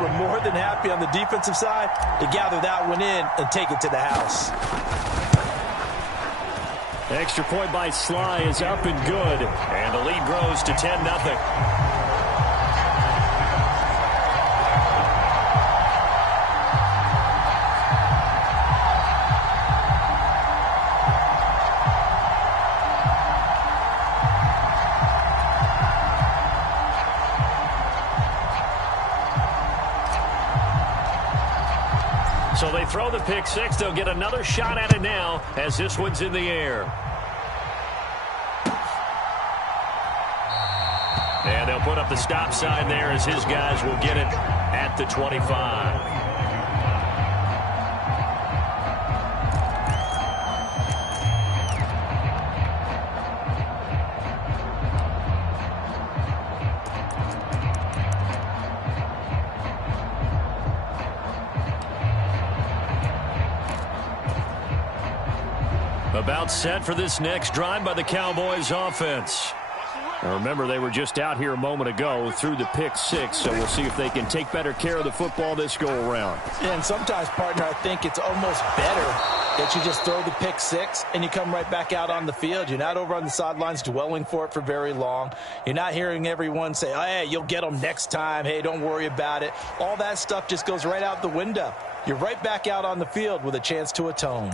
were more than happy on the defensive side to gather that one in and take it to the house. Extra point by Sly is up and good. And the lead grows to 10-0. So they throw the pick six. They'll get another shot at it now as this one's in the air. And they'll put up the stop sign there as his guys will get it at the 25. About set for this next drive by the Cowboys offense. Now remember, they were just out here a moment ago through the pick six, so we'll see if they can take better care of the football this go-around. Yeah, and sometimes, partner, I think it's almost better that you just throw the pick six and you come right back out on the field. You're not over on the sidelines dwelling for it for very long. You're not hearing everyone say, oh, hey, you'll get them next time. Hey, don't worry about it. All that stuff just goes right out the window. You're right back out on the field with a chance to atone.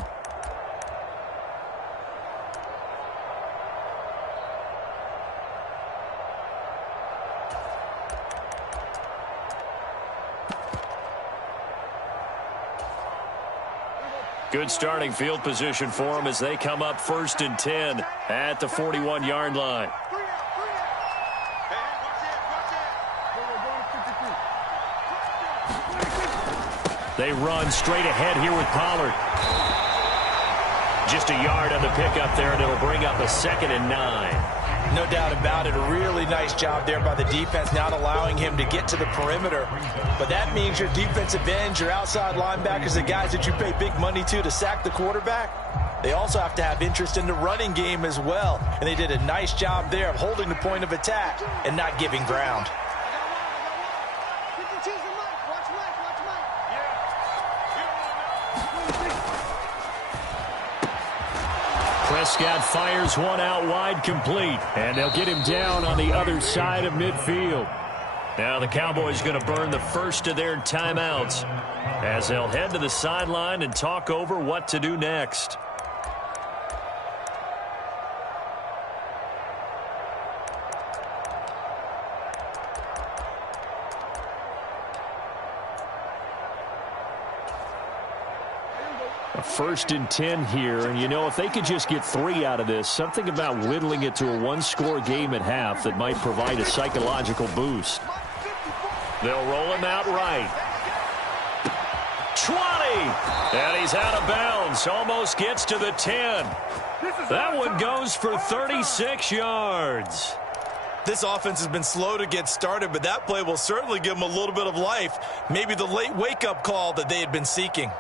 Good starting field position for them as they come up 1st and 10 at the 41-yard line. They run straight ahead here with Pollard. Just a yard on the pickup there, and it'll bring up a 2nd and 9. No doubt about it. A really nice job there by the defense, not allowing him to get to the perimeter. But that means your defensive ends, your outside linebackers, the guys that you pay big money to sack the quarterback, they also have to have interest in the running game as well. And they did a nice job there of holding the point of attack and not giving ground. Prescott fires one out wide, complete, and they'll get him down on the other side of midfield. Now the Cowboys going to burn the first of their timeouts as they'll head to the sideline and talk over what to do next. A 1st and 10 here, and you know, if they could just get 3 out of this, something about whittling it to a one-score game at half that might provide a psychological boost. They'll roll him out right. 20! And he's out of bounds. Almost gets to the 10. That one goes for 36 yards. This offense has been slow to get started, but that play will certainly give them a little bit of life. Maybe the late wake-up call that they had been seeking.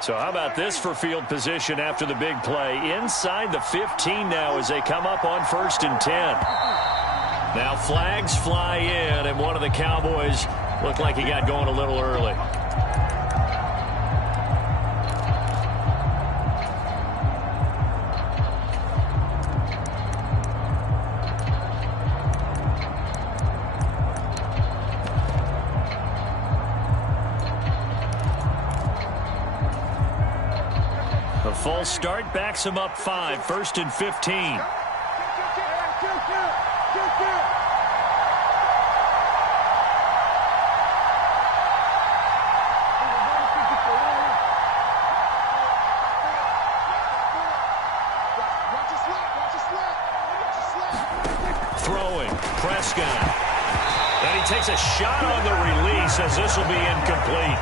So how about this for field position after the big play? Inside the 15 now as they come up on 1st and 10. Now flags fly in, and one of the Cowboys looked like he got going a little early. Full start backs him up 5, 1st and 15. Throwing, Prescott. And he takes a shot on the release as this will be incomplete.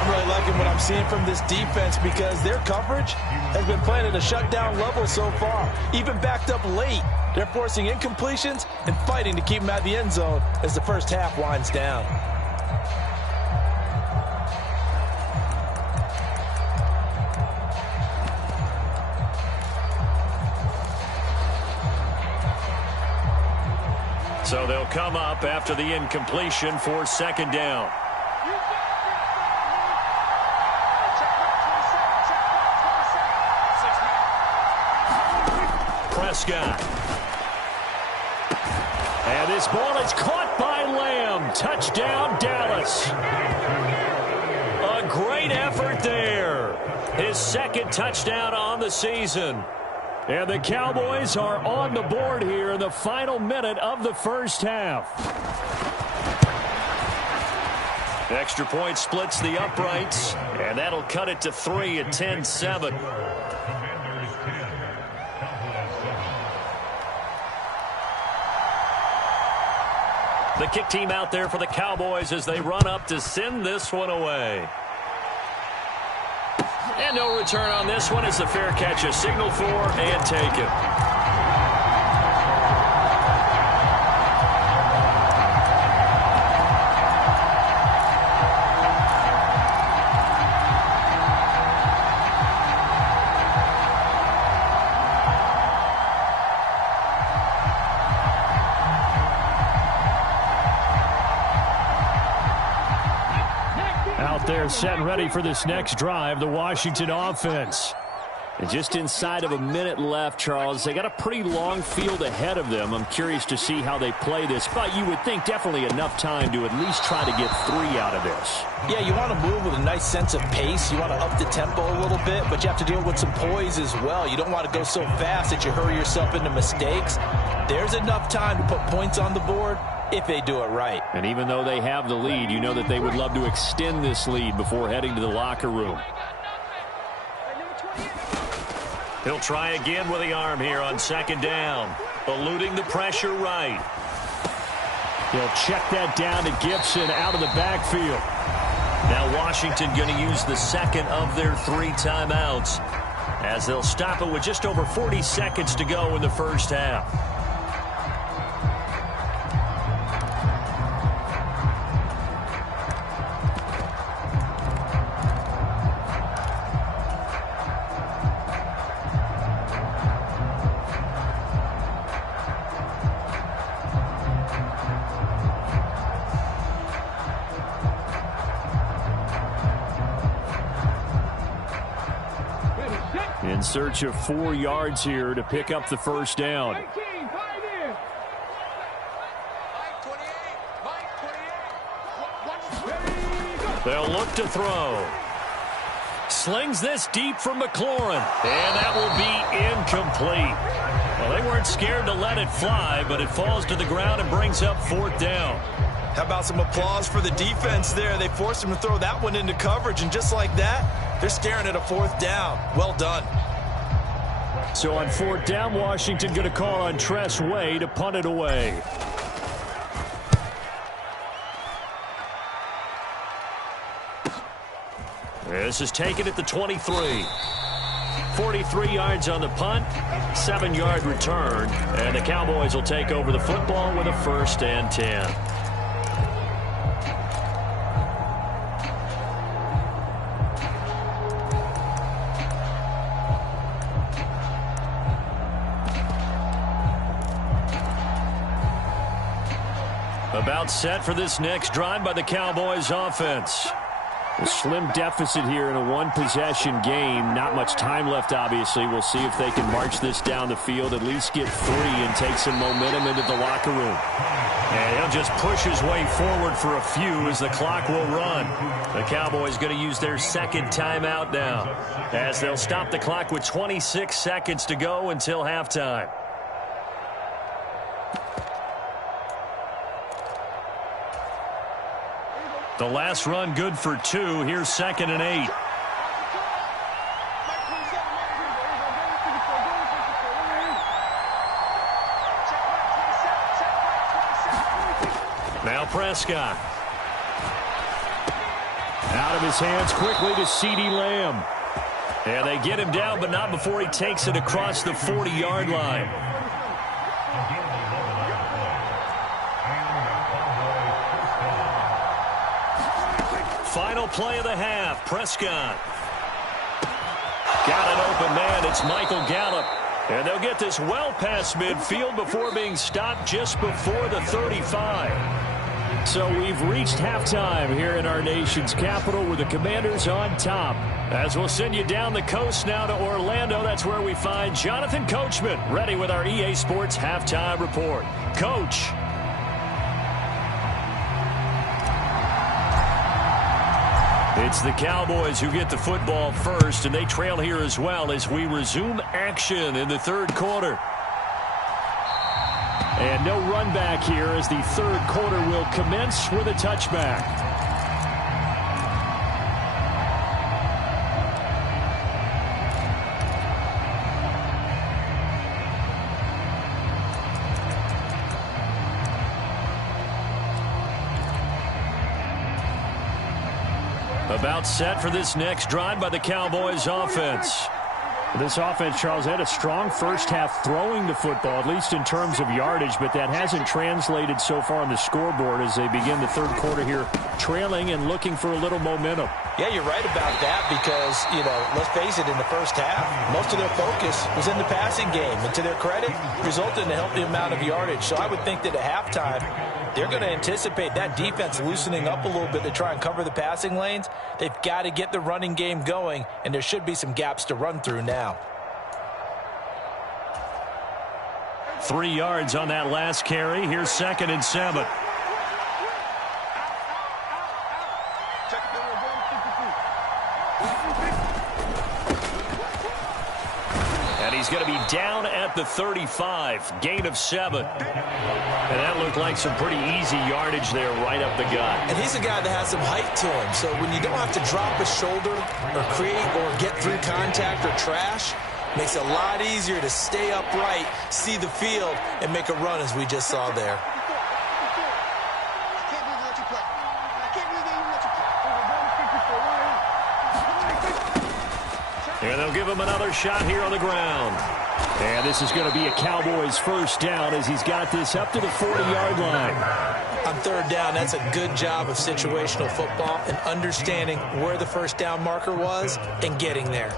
I'm really liking what I'm seeing from this defense because their coverage has been playing at a shutdown level so far. Even backed up late, they're forcing incompletions and fighting to keep them out of the end zone as the first half winds down. So they'll come up after the incompletion for second down. Prescott. And this ball is caught by Lamb. Touchdown, Dallas. A great effort there. His second touchdown on the season. And the Cowboys are on the board here in the final minute of the first half. Extra point splits the uprights, and that'll cut it to 3 at 10-7. The kick team out there for the Cowboys as they run up to send this one away. And no return on this one as the fair catch is signaled for and taken. They're set and ready for this next drive, the Washington offense. And just inside of a minute left, Charles, they got a pretty long field ahead of them. I'm curious to see how they play this, but you would think definitely enough time to at least try to get 3 out of this. Yeah, you want to move with a nice sense of pace. You want to up the tempo a little bit, but you have to deal with some poise as well. You don't want to go so fast that you hurry yourself into mistakes. There's enough time to put points on the board if they do it right. And even though they have the lead, you know that they would love to extend this lead before heading to the locker room. He'll try again with the arm here on second down. Eluding the pressure right. He'll check that down to Gibson out of the backfield. Now Washington going to use the second of their 3 timeouts as they'll stop it with just over 40 seconds to go in the first half. In search of 4 yards here to pick up the first down. They'll look to throw. Slings this deep from McLaurin. And that will be incomplete. Well, they weren't scared to let it fly, but it falls to the ground and brings up 4th down. How about some applause for the defense there? They forced him to throw that one into coverage, and just like that, they're staring at a 4th down. Well done. So on 4th down, Washington going to call on Tress Way to punt it away. This is taken at the 23. 43 yards on the punt, 7-yard return, and the Cowboys will take over the football with a 1st and 10. About set for this next drive by the Cowboys offense. A slim deficit here in a 1-possession game. Not much time left, obviously. We'll see if they can march this down the field, at least get 3 and take some momentum into the locker room. And he'll just push his way forward for a few as the clock will run. The Cowboys going to use their 2nd timeout now as they'll stop the clock with 26 seconds to go until halftime. The last run good for 2. Here's 2nd and 8. Now Prescott. Out of his hands quickly to CeeDee Lamb. And they get him down, but not before he takes it across the 40-yard line. Final play of the half. Prescott. Got an open man. It's Michael Gallup. And they'll get this well past midfield before being stopped just before the 35. So we've reached halftime here in our nation's capital with the Commanders on top. As we'll send you down the coast now to Orlando, that's where we find Jonathan Coachman ready with our EA Sports Halftime Report. Coach. It's the Cowboys who get the football first, and they trail here as well as we resume action in the third quarter. And no run back here as the third quarter will commence with a touchback. About set for this next drive by the Cowboys offense. This offense, Charles, had a strong first half throwing the football, at least in terms of yardage, but that hasn't translated so far on the scoreboard as they begin the third quarter here, trailing and looking for a little momentum. Yeah, you're right about that because, let's face it, in the first half, most of their focus was in the passing game. And to their credit, resulted in a healthy amount of yardage. So I would think that at halftime, they're going to anticipate that defense loosening up a little bit to try and cover the passing lanes. They've got to get the running game going, and there should be some gaps to run through now. 3 yards on that last carry. Here's 2nd and 7. And he's going to be down at the 35. Gain of 7. And that looked like some pretty easy yardage there right up the gut. And he's a guy that has some height to him. So when you don't have to drop a shoulder or create or get through contact or trash, makes it a lot easier to stay upright, see the field, and make a run as we just saw there. And they'll give him another shot here on the ground. And this is going to be a Cowboys first down as he's got this up to the 40-yard line. On third down, that's a good job of situational football and understanding where the first down marker was and getting there.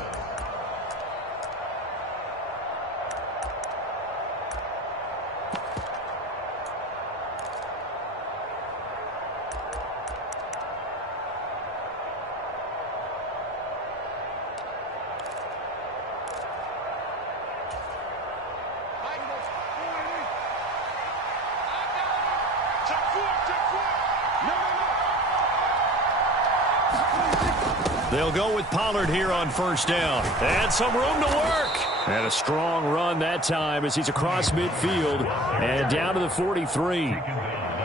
They'll go with Pollard here on first down. And some room to work. And a strong run that time as he's across midfield and down to the 43.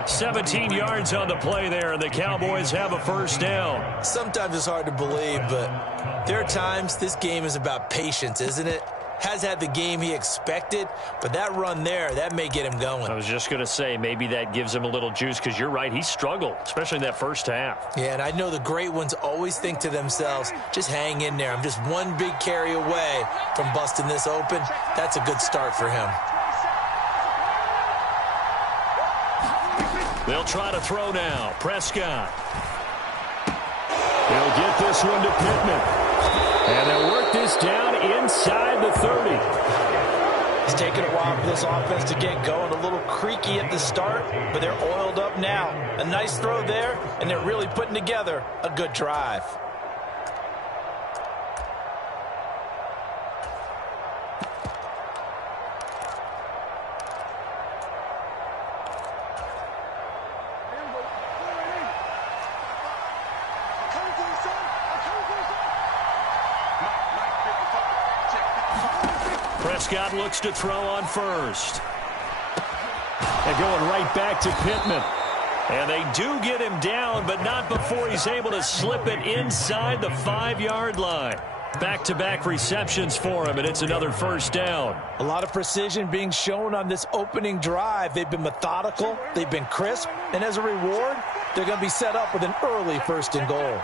17 yards on the play there, and the Cowboys have a first down. Sometimes it's hard to believe, but there are times this game is about patience, isn't it? Has had the game he expected, but that run there, that may get him going. I was just going to say, maybe that gives him a little juice because you're right, he struggled, especially in that first half. Yeah, and I know the great ones always think to themselves, just hang in there. I'm just one big carry away from busting this open. That's a good start for him. They'll try to throw now. Prescott. He'll get this one to Pittman. And they'll work this down inside the 30. It's taken a while for this offense to get going. A little creaky at the start, but they're oiled up now. A nice throw there, and they're really putting together a good drive. Prescott looks to throw on first. They're going right back to Pittman. And they do get him down, but not before he's able to slip it inside the 5-yard line. Back-to-back receptions for him, and it's another first down. A lot of precision being shown on this opening drive. They've been methodical, they've been crisp, and as a reward, they're going to be set up with an early 1st and goal.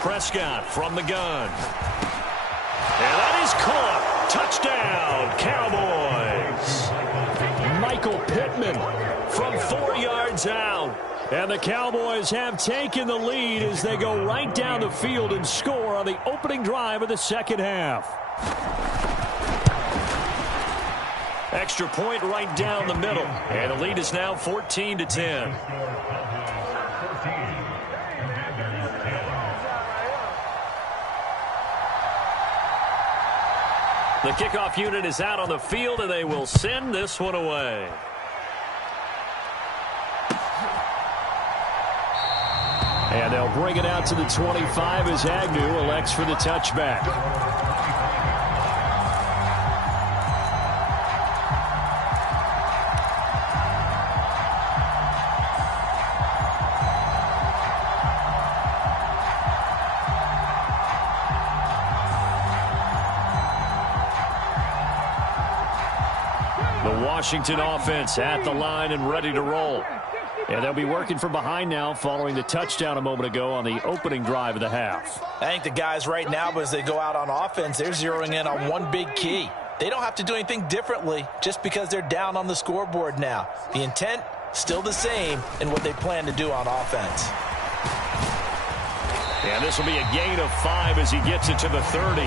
Prescott from the gun. And that is caught. Touchdown, Cowboys. Michael Pittman from 4 yards out. And the Cowboys have taken the lead as they go right down the field and score on the opening drive of the second half. Extra point right down the middle. And the lead is now 14-10. The kickoff unit is out on the field, and they will send this one away. And they'll bring it out to the 25 as Agnew elects for the touchback. The Washington offense at the line and ready to roll. And they'll be working from behind now following the touchdown a moment ago on the opening drive of the half. I think the guys right now, as they go out on offense, they're zeroing in on one big key. They don't have to do anything differently just because they're down on the scoreboard now. The intent, still the same in what they plan to do on offense. And this will be a gain of 5 as he gets it to the 30.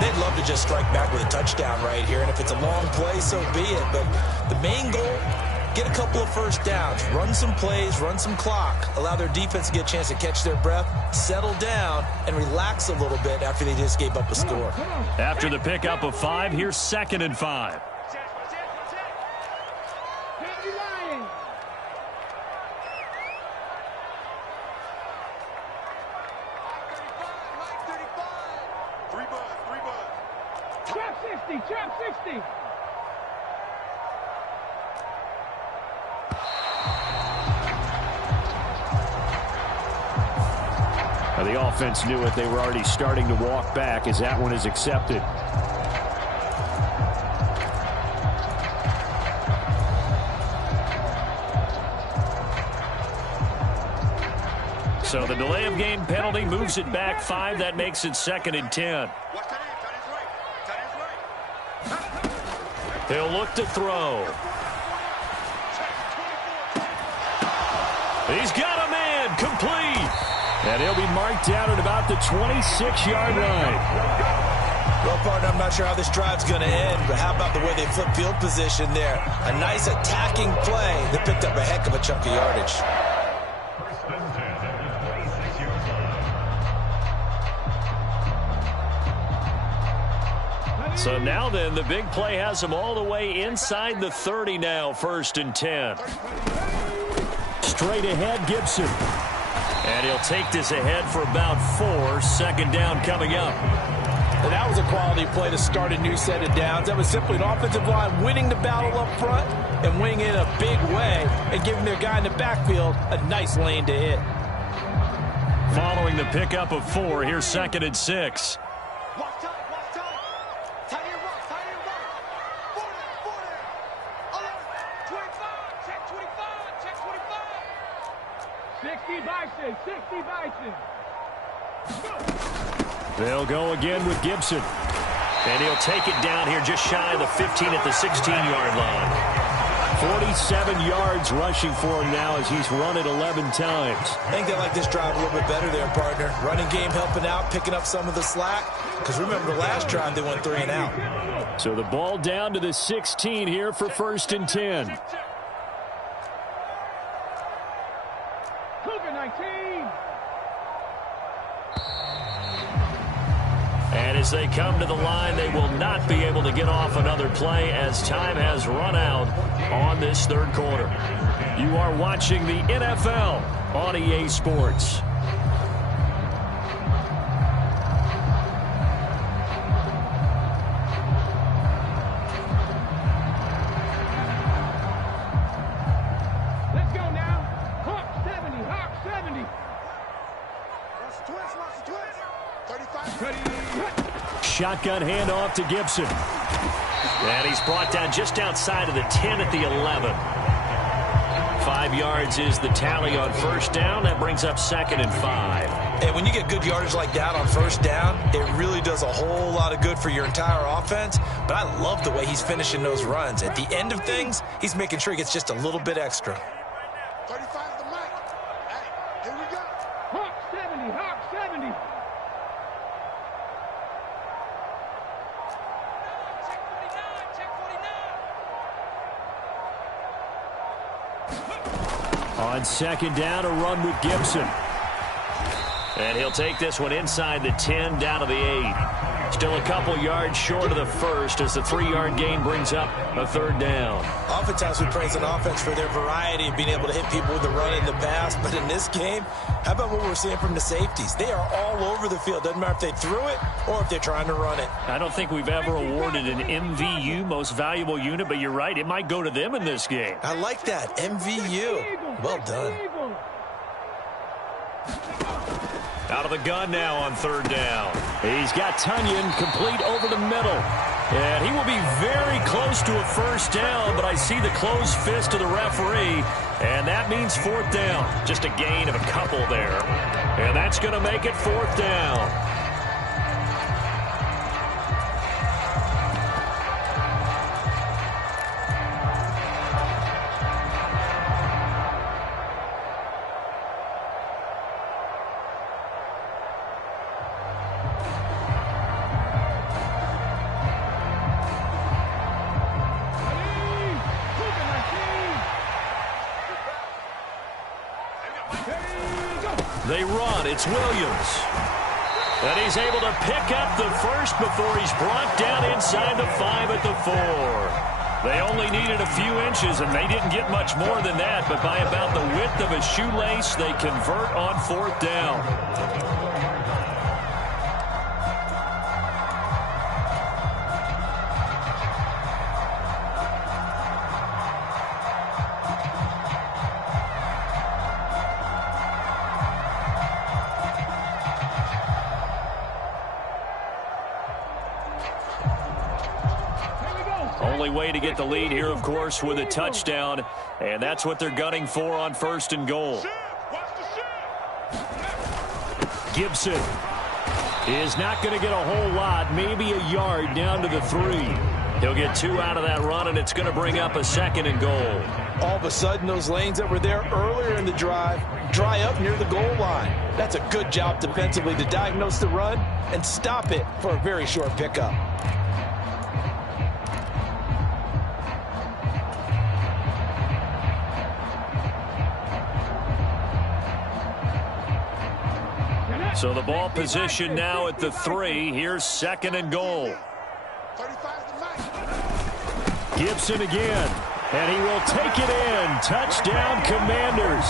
They'd love to just strike back with a touchdown right here, and if it's a long play, so be it. But the main goal, get a couple of first downs, run some plays, run some clock, allow their defense to get a chance to catch their breath, settle down, and relax a little bit after they just gave up a score. After the pickup of 5, here's 2nd and 5. Trap 60. Now the offense knew it. They were already starting to walk back as that one is accepted. So the delay of game penalty moves it back 5. That makes it 2nd and 10. He'll look to throw. He's got a man, complete. And he'll be marked down at about the 26-yard line. Well, partner, I'm not sure how this drive's going to end, but how about the way they flip field position there? A nice attacking play that picked up a heck of a chunk of yardage. So now then, the big play has them all the way inside the 30 now, 1st and 10. Straight ahead, Gibson. And he'll take this ahead for about 4. 2nd down coming up. And that was a quality play to start a new set of downs. That was simply an offensive line winning the battle up front and winning it in a big way and giving their guy in the backfield a nice lane to hit. Following the pickup of 4, here's 2nd and 6. They'll go again with Gibson. And he'll take it down here just shy of the 15 at the 16-yard line. 47 yards rushing for him now as he's run it 11 times. I think they like this drive a little bit better there, partner. Running game helping out, picking up some of the slack. Because remember, the last drive they went 3 and out. So the ball down to the 16 here for 1st and 10. And as they come to the line, they will not be able to get off another play as time has run out on this 3rd quarter. You are watching the NFL on EA Sports. Let's go now. Hawk 70, Hawk 70. Shotgun handoff to Gibson. And he's brought down just outside of the 10 at the 11. 5 yards is the tally on 1st down. That brings up 2nd and 5. And when you get good yardage like that on 1st down, it really does a whole lot of good for your entire offense. But I love the way he's finishing those runs. At the end of things, he's making sure he gets just a little bit extra. 35 the On second down, a run with Gibson. And he'll take this one inside the 10, down to the 8. Still a couple yards short of the first as the 3-yard gain brings up a third down. Oftentimes we praise an offense for their variety of being able to hit people with the run and the pass. But in this game, how about what we're seeing from the safeties? They are all over the field. Doesn't matter if they threw it or if they're trying to run it. I don't think we've ever awarded an MVU, most valuable unit, but you're right. It might go to them in this game. I like that. MVU. Well done. Out of the gun now on third down. He's got Tunyon complete over the middle. And he will be very close to a first down, but I see the closed fist of the referee, and that means fourth down. Just a gain of a couple there. And that's going to make it fourth down. They run. It's Williams. And he's able to pick up the first before he's brought down inside the 5 at the 4. They only needed a few inches, and they didn't get much more than that. But by about the width of a shoelace, they convert on fourth down. Only way to get the lead here, of course, with a touchdown, and that's what they're gunning for on first and goal. Gibson is not going to get a whole lot, maybe a yard down to the 3. He'll get 2 out of that run, and it's going to bring up a second and goal. All of a sudden, those lanes that were there earlier in the drive dry up near the goal line. That's a good job defensively to diagnose the run and stop it for a very short pickup. So the ball position now at the 3. Here's second and goal. Gibson again. And he will take it in. Touchdown, Commanders.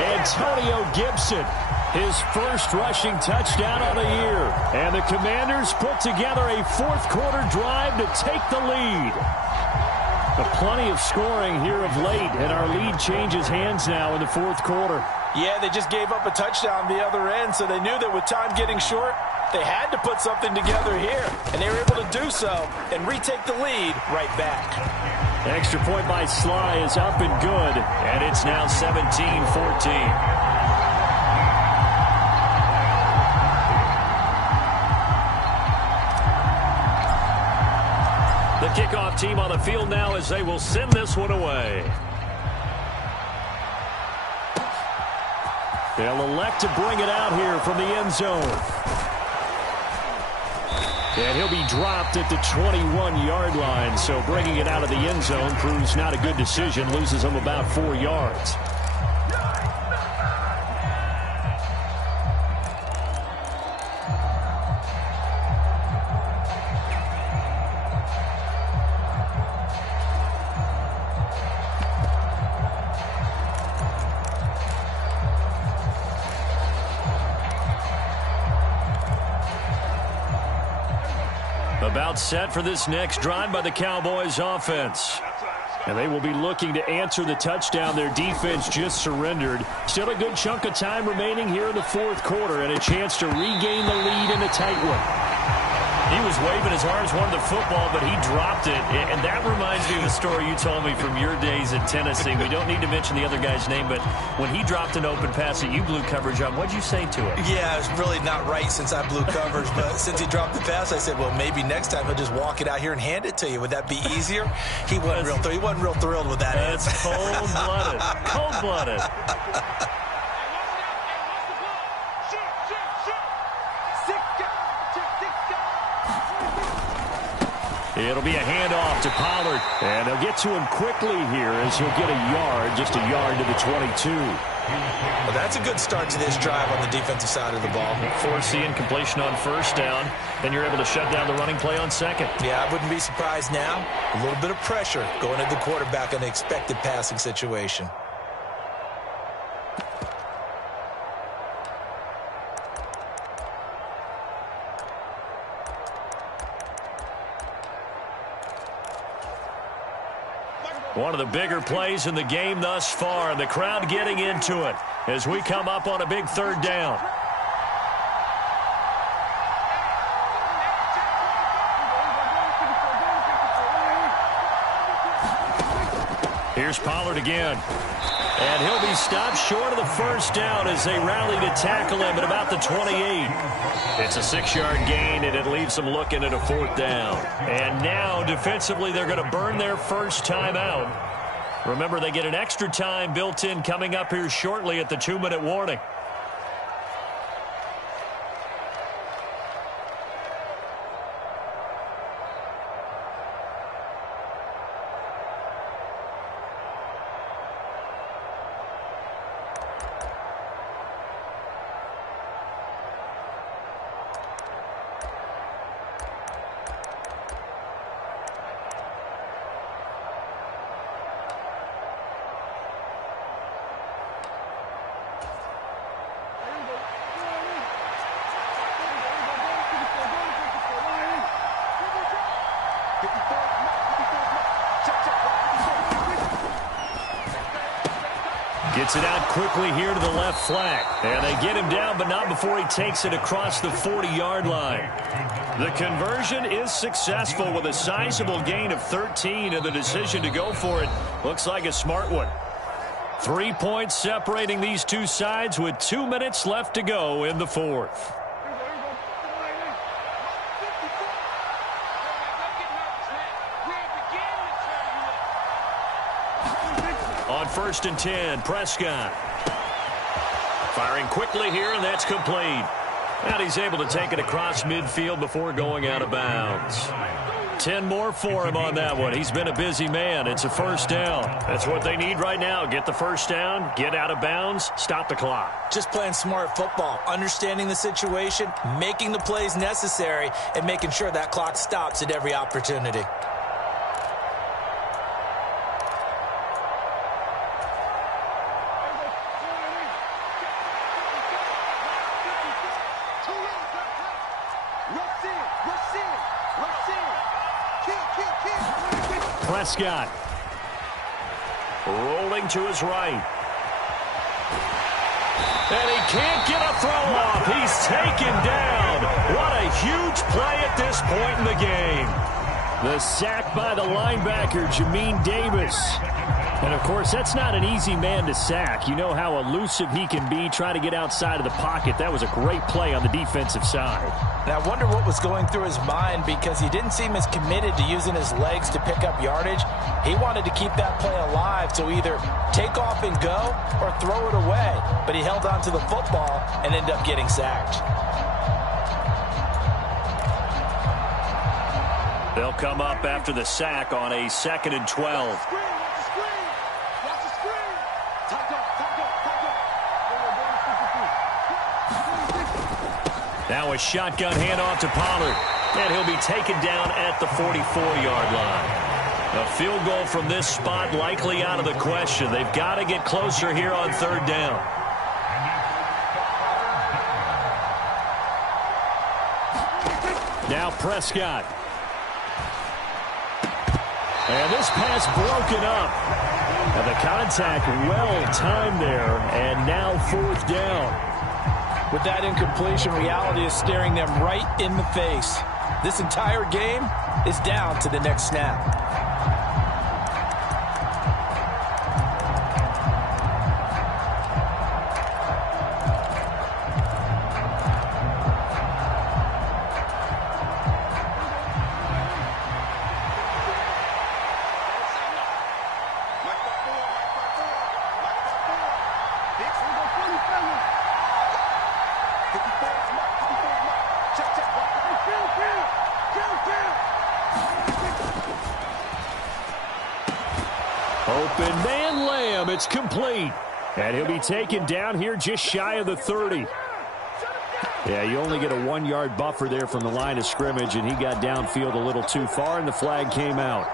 Antonio Gibson, his first rushing touchdown of the year. And the Commanders put together a fourth-quarter drive to take the lead. Plenty of scoring here of late, and our lead changes hands now in the fourth quarter. Yeah, they just gave up a touchdown the other end, so they knew that with time getting short, they had to put something together here, and they were able to do so and retake the lead right back. Extra point by Sly is up and good, and it's now 17-14. The kickoff team on the field now as they will send this one away. They'll elect to bring it out here from the end zone. And he'll be dropped at the 21-yard line, so bringing it out of the end zone proves not a good decision, loses him about 4 yards. About set for this next drive by the Cowboys offense. And they will be looking to answer the touchdown their defense just surrendered. Still a good chunk of time remaining here in the fourth quarter and a chance to regain the lead in a tight one. He was waving his arms, wanted the football, but he dropped it. And that reminds me of the story you told me from your days at Tennessee. We don't need to mention the other guy's name, but when he dropped an open pass that you blew coverage on, what'd you say to him? Yeah, it's really not right since I blew coverage, but since he dropped the pass, I said, well, maybe next time he'll just walk it out here and hand it to you. Would that be easier? He wasn't real thrilled with that. That's cold-blooded. Cold-blooded. It'll be a handoff to Pollard. And they'll get to him quickly here as he'll get a yard, just a yard to the 22. Well, that's a good start to this drive on the defensive side of the ball. Force the incompletion on first down. Then you're able to shut down the running play on second. Yeah, I wouldn't be surprised now. A little bit of pressure going at the quarterback in the expected passing situation. One of the bigger plays in the game thus far, and the crowd getting into it as we come up on a big third down. Here's Pollard again. And he'll be stopped short of the first down as they rally to tackle him at about the 28. It's a 6-yard gain, and it leaves them looking at a fourth down. And now, defensively, they're going to burn their first timeout. Remember, they get an extra time built in coming up here shortly at the 2-minute warning. Gets it out quickly here to the left flank. And they get him down, but not before he takes it across the 40-yard line. The conversion is successful with a sizable gain of 13, and the decision to go for it looks like a smart one. 3 points separating these two sides with 2 minutes left to go in the fourth. On 1st and 10, Prescott. Firing quickly here, and that's complete. And he's able to take it across midfield before going out of bounds. 10 more for him on that one. He's been a busy man. It's a first down. That's what they need right now. Get the first down, get out of bounds, stop the clock. Just playing smart football, understanding the situation, making the plays necessary, and making sure that clock stops at every opportunity. Prescott rolling to his right. And he can't get a throw off. He's taken down. What a huge play at this point in the game. The sack by the linebacker, Jamin Davis. And, of course, that's not an easy man to sack. You know how elusive he can be, trying to get outside of the pocket. That was a great play on the defensive side. And I wonder what was going through his mind, because he didn't seem as committed to using his legs to pick up yardage. He wanted to keep that play alive, so either take off and go or throw it away. But he held on to the football and ended up getting sacked. They'll come up after the sack on a 2nd and 12. Now a shotgun handoff to Pollard. And he'll be taken down at the 44-yard line. A field goal from this spot likely out of the question. They've got to get closer here on 3rd down. Now Prescott. And this pass broken up. And the contact well timed there. And now 4th down. With that incompletion, reality is staring them right in the face. This entire game is down to the next snap. Open man Lamb. It's complete. And he'll be taken down here just shy of the 30. Yeah, you only get a 1-yard buffer there from the line of scrimmage, and he got downfield a little too far, and the flag came out.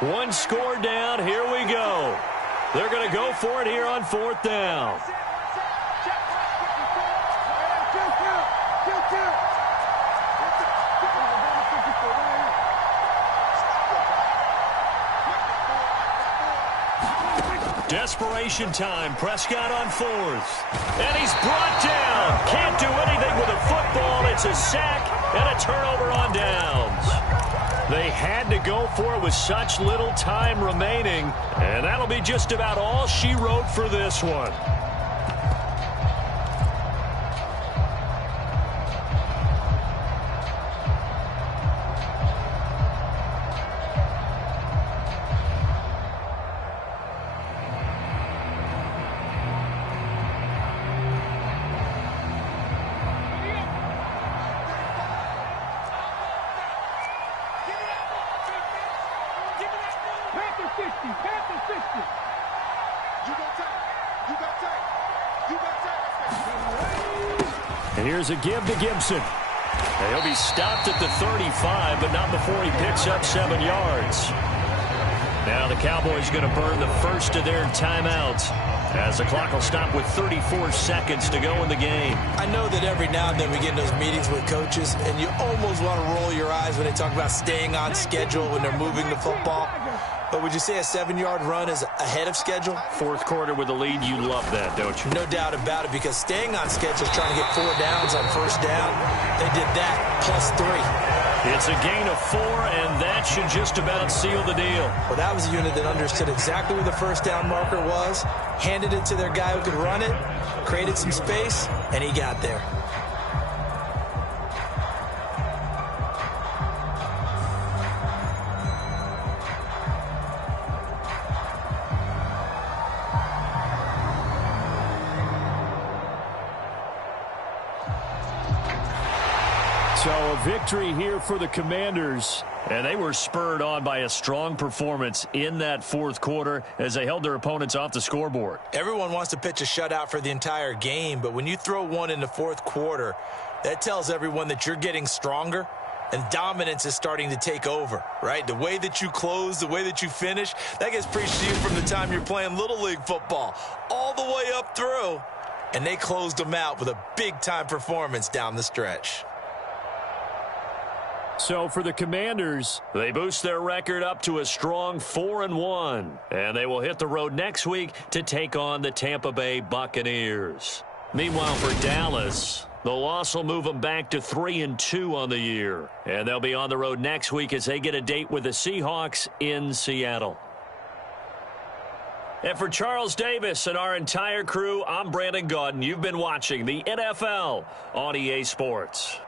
One score down. Here we go. They're going to go for it here on 4th down. Desperation time. Prescott on 4th. And he's brought down. Can't do anything with a football. It's a sack and a turnover on downs. They had to go for it with such little time remaining. And that'll be just about all she wrote for this one. And here's a give to Gibson. And he'll be stopped at the 35, but not before he picks up 7 yards. Now the Cowboys going to burn the first of their timeouts as the clock will stop with 34 seconds to go in the game. I know that every now and then we get in those meetings with coaches, and you almost want to roll your eyes when they talk about staying on schedule when they're moving the football. But would you say a 7-yard run is ahead of schedule? 4th quarter with a lead, you love that, don't you? No doubt about it, because staying on schedule is trying to get 4 downs on 1st down. They did that, plus 3. It's a gain of 4, and that should just about seal the deal. Well, that was a unit that understood exactly where the 1st down marker was, handed it to their guy who could run it, created some space, and he got there. So a victory here for the Commanders. And they were spurred on by a strong performance in that 4th quarter as they held their opponents off the scoreboard. Everyone wants to pitch a shutout for the entire game, but when you throw one in the 4th quarter, that tells everyone that you're getting stronger and dominance is starting to take over, right? The way that you close, the way that you finish, that gets preached to you from the time you're playing Little League football all the way up through. And they closed them out with a big-time performance down the stretch. So for the Commanders, they boost their record up to a strong 4-1. And they will hit the road next week to take on the Tampa Bay Buccaneers. Meanwhile, for Dallas, the loss will move them back to 3-2 on the year. And they'll be on the road next week as they get a date with the Seahawks in Seattle. And for Charles Davis and our entire crew, I'm Brandon Gaudin. You've been watching the NFL on EA Sports.